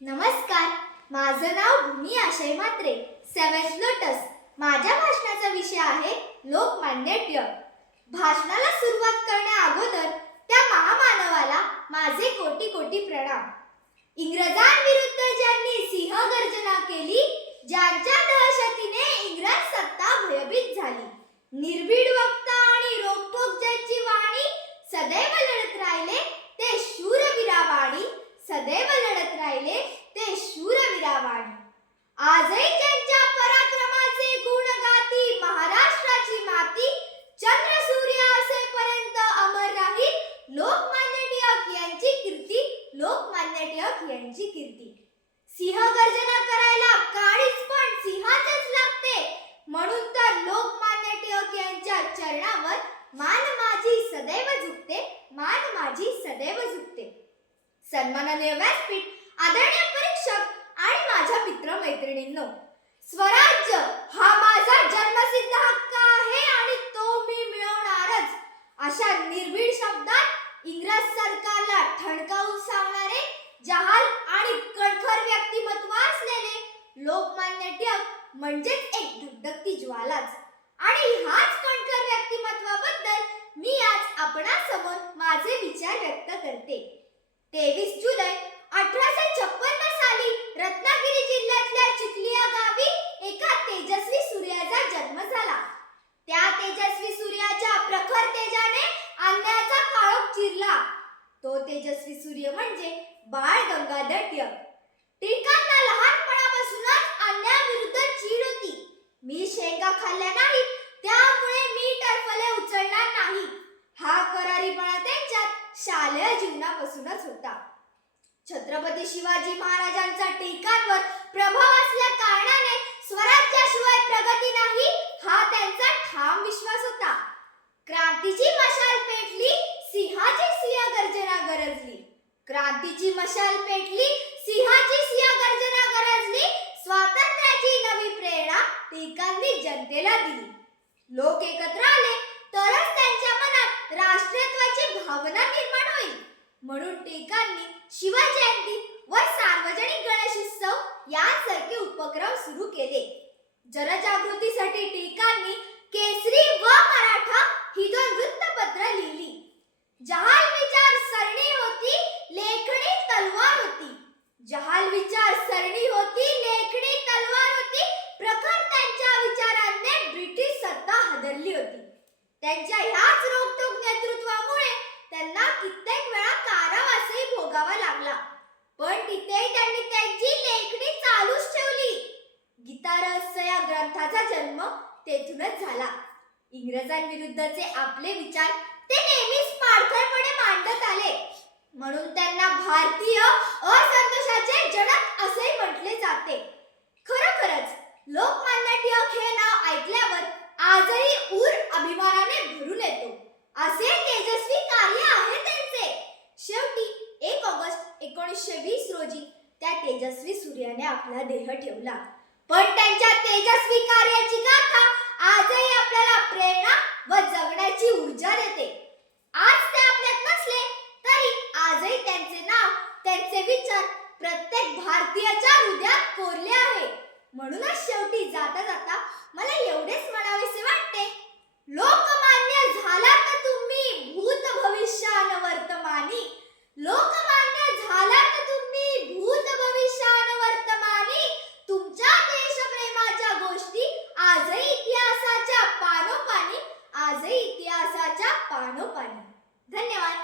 नमस्कार, माझं नाव भूमी आशय Mhatre, 7th lotus. माझ्या भाषणाचा विषय आहे लोकमान्य टिळक. भाषणाला सुरुवात करण्या अगोदर त्या महामानवाला माझे कोटी कोटी प्रणाम. इंग्रजांविरुद्ध ज्यांनी सिंहगर्जना केली, ज्यांच्या दहशतीने इंग्रज सत्ता भयभीत झाली, निर्भीड वक्ता आणि रोखठोक ज्यांची वाणी, सदैव लढत राहिले ते शूरवीरावाणी, सदैव लढत राहिले ते शूरवीरावाणी. आजही त्यांच्या पराक्रमाचे गुण गाती महाराष्ट्राची माती, चंद्र सूर्य असेपर्यंत अमर राहील लोकमान्य टिळक यांची कीर्ती, लोकमान्य टिळक यांची कीर्ती. सिंहगर्जना करायला काळीच पण सिंहाचेच लागते, म्हणून तर लोकमान्य टिळक यांच्या चरणावर मान माझी सदैव झुकते, मान माझी सदैव झुकते. सन्माननीय व्यासपीठ, आदरणीय परीक्षक आणि माझ्या मित्र-मैत्रिणींनो, स्वराज्य हा माझा जन्मसिद्ध हक्क आहे आणि तो मी मिळवणारच, अशा निर्भीड शब्दात इंग्रज सरकारला ठणकावून सांगणारे जहाल आणि कणखर व्यक्तिमत्व असलेले लोकमान्य टिळक म्हणजेच एक धगधगती ज्वालाच. आणि ह्याच कणखर व्यक्तिमत्वाबद्दल मी आज आपणासमोर माझे विचार व्यक्त करते. 23 जुलै 1856 साली रत्नागिरी जिल्ह्यातल्या चिखली या गावी एका तेजस्वी सूर्याचा जन्म झाला. त्या तेजस्वी सूर्याच्या प्रखर तेजाने अन्यायाचा काळोख चिरला. तो तेजस्वी सूर्य म्हणजे बाळ गंगाधर टिळक. टिळकांना लहानपणापासूनच अन्यायाविरुद्ध चीड होती. मी शेंगा खाल्ल्या नाहीत, त्यामुळे मी टरफले उचलणार नाही, हा करारीपणा त्यांच्यात शालेय जीवनापासूनच होता. छत्रपती शिवाजी महाराजांचा टिळकांवर प्रभाव असल्या कारणाने स्वराज्याशिवाय प्रगती नाही, हा त्यांचा ठाम विश्वास होता. क्रांतीची मशाल पेटली, सिंहाची सिंहगर्जना गरजली. क्रांतीची मशाल पेटली, सिंहाची सिंहगर्जना गरजली. स्वातंत्र्याची नवी प्रेरणा टिळकांनी जनतेला दिली. लोक एकत्र आले तरच त्यांच्या मनात राष्ट्रीयत्वाची भावना निर्माण होईल, म्हणून टिळकांनी शिवजयंती व सार्वजनिक गणेशोत्सव यांसारखे उपक्रम सुरू केले. जनजागृतीसाठी टिळकांनी केसरी व मराठा ही 2 वृत्तपत्र लिहिली. जहाल विचार सरणी होती, लेखणी तलवार होती. जहाल विचार सरणी होती, लेखणी तलवार होती. प्रखर त्यांच्या विचारांनी ब्रिटिश सत्ता हादरली होती. त्यांच्या ह्याच रोखठोक नेतृत्वामुळे त्यांना कित्येक वेळा कारावासही भोगावा लागला, पण तिथेही त्यांनी त्यांची लेखणी चालूच ठेवली. गीता रहस्य या ग्रंथाचा जन्म तेथूनच झाला. इंग्रजांविरुद्धचे आपले विचार ते नेहमीच पाडखळपणे मांडत आले, म्हणून त्यांना भारतीय असंतोषाचे जनक असे म्हटले जाते. खरोखरच लोकमान्य टिळक हे नाव ऐकल्यावर आजही ऊर अभिमानाने भरून येतो. असे तेजस्वी कार्य आहे त्यांचे. शेवटी 1 ऑगस्ट 1920 रोजी त्या तेजस्वी सूर्याने आपला देह ठेवला, पण त्यांच्या तेजस्वी कार्याची गाथा आजही आपल्याला प्रेरणा व जगण्याची ऊर्जा देते. आज ते आपल्यात नसले तरी आजही त्यांचे नाव, त्यांचे विचार प्रत्येक भारतीयाच्या हृदयात कोरले आहे. म्हणूनच शेवटी जाता जाता मला एवढेच म्हणावेसे वाटते, लोकमान्य झालात तुम्ही भूत भविष्य अन वर्तमानी. लोकमान्य झालात तुम्ही भूत भविष्य अन वर्तमानी. तुमच्या देशप्रेमाच्या गोष्टी आजही इतिहासाच्या पानोपानी, आजही इतिहासाच्या पानोपानी. धन्यवाद.